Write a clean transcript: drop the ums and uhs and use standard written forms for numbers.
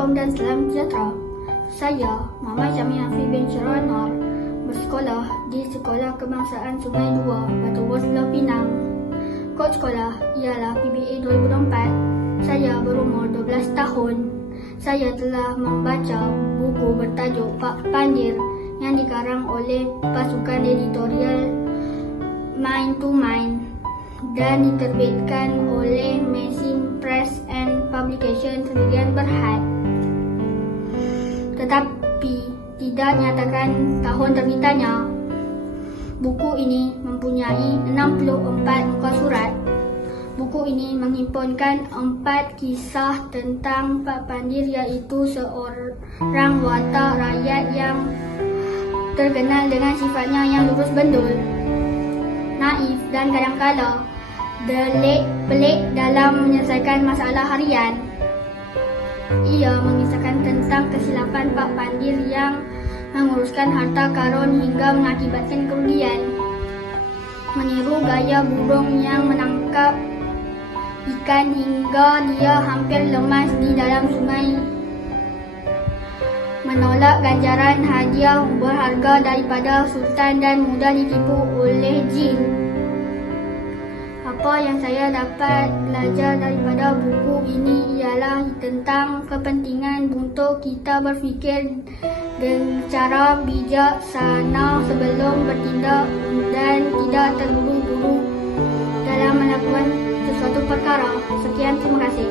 Assalamualaikum dan salam sejahtera. Saya Muhammad Syamil Hafiz bin Syarah Anwar, bersekolah di Sekolah Kebangsaan Sungai Dua, Batu Bos, Pulau Pinang. Kod sekolah ialah PBA 2024. Saya berumur 12 tahun. Saya telah membaca buku bertajuk Pak Pandir yang dikarang oleh pasukan editorial Mind to Mind dan diterbitkan oleh Messing Press and Publication Sendirian Berhad. Tetapi tidak nyatakan tahun terbitannya. Buku ini mempunyai 64 muka surat. Buku ini menghimpunkan 4 kisah tentang Pak Pandir, iaitu seorang watak rakyat yang terkenal dengan sifatnya yang lurus bendul, naif dan kadang-kala pelik dalam menyelesaikan masalah harian. Ia mengisahkan tentang kesilapan Pak Pandir yang menguruskan harta karun hingga mengakibatkan kerugian, meniru gaya burung yang menangkap ikan hingga dia hampir lemas di dalam sungai, menolak ganjaran hadiah berharga daripada sultan dan mudah ditipu oleh jin. Apa yang saya dapat belajar daripada buku ini ialah tentang kepentingan untuk kita berfikir dengan cara bijaksana sebelum bertindak dan tidak terburu-buru dalam melakukan sesuatu perkara. Sekian, terima kasih.